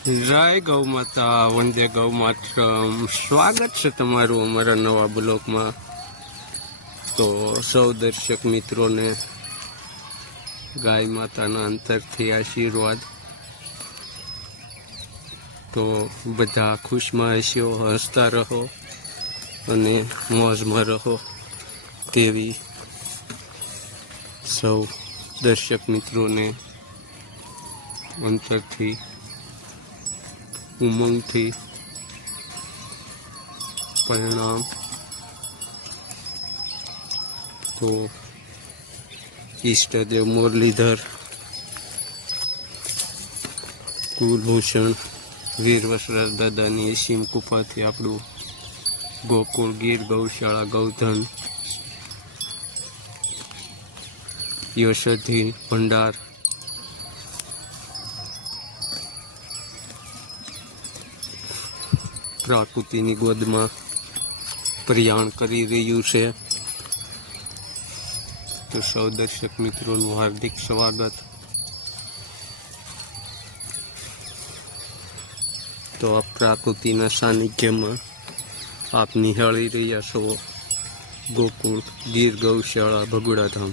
જય ગૌ માતા, વંદે ગૌ માતરમ. સ્વાગત છે તમારું અમારા નવા બ્લોગમાં. તો સૌ દર્શક મિત્રોને ગાય માતાના અંતરથી આશીર્વાદ. તો બધા ખુશમાં હશો, હસતા રહો અને મોજમાં રહો તેવી સૌ દર્શક મિત્રોને અંતરથી ઉમંગથી પરિણામ. તો ઈષ્ટદેવ મુરલીધર કુલભૂષણ વીર વસરાજ દાદાની સીમ કૃપાથી આપણું ગોકુળ ગીર ગૌશાળા ગૌધન યશોધી ભંડાર પ્રકૃતિની ગોદમાં પ્રયાણ કરી રહ્યું છે. તો સૌ દર્શક મિત્રોનું હાર્દિક સ્વાગત. તો આ પ્રકૃતિના સાનિધ્યમાં આપ નિહાળી રહ્યા છો ગોકુળ ગીર ગૌશાળા ભગુડાધામ.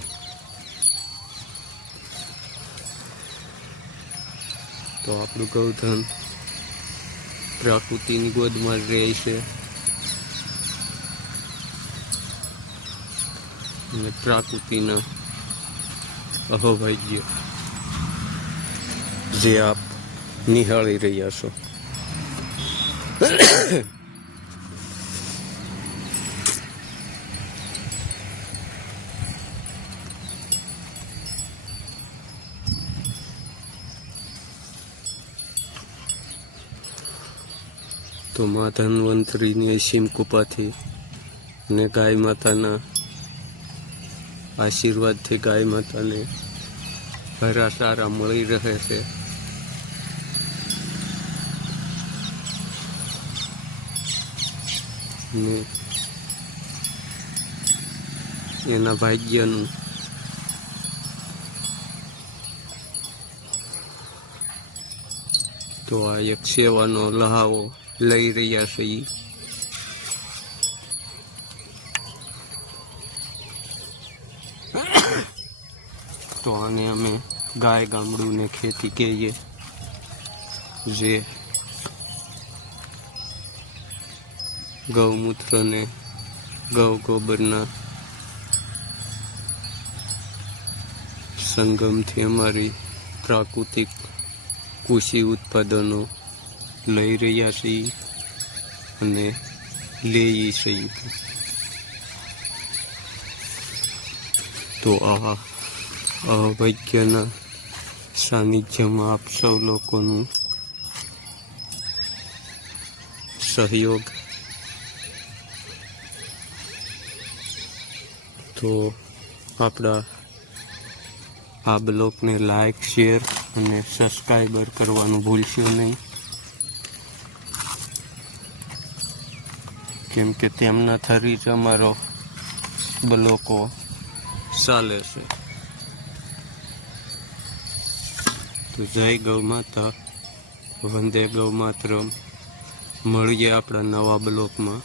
તો આપણું ગૌધન પ્રકૃતિની ગોદમાં જ રહે છે અને પ્રકૃતિના અહોભાગ્ય જે આપ નિહાળી રહ્યા છો. તો મા ધન્વંતરીની અસીમ કૃપાથી અને ગાય માતાના આશીર્વાદથી ગાય માતાને ભરા સારા મળી રહે છે. ને એના ભાગ્યનું તો આ એક સેવાનો લહાવો લઈ રહ્યા છીએ. તો આને અમે ગાય ગામડું ને ખેતી કહીએ, જે ગૌમૂત્ર ને ગૌ ગોબરના સંગમથી અમારી પ્રાકૃતિક કૃષિ ઉત્પાદનો લઈ રહ્યા છીએ અને લઈએ છીએ. તો આ અભાગ્યના સાનિધ્યમાં આપ સૌ લોકોનું સહયોગ. તો આપણા આ બ્લોગને લાઈક, શેર અને સબસ્ક્રાઈબર કરવાનું ભૂલશો નહીં, કેમ કે તેમના થરી જ અમારો બ્લોકો ચાલે છે. તો જય ગૌ માતા, વંદે ગૌ માતરમ. મળીએ આપણા નવા બ્લોકમાં.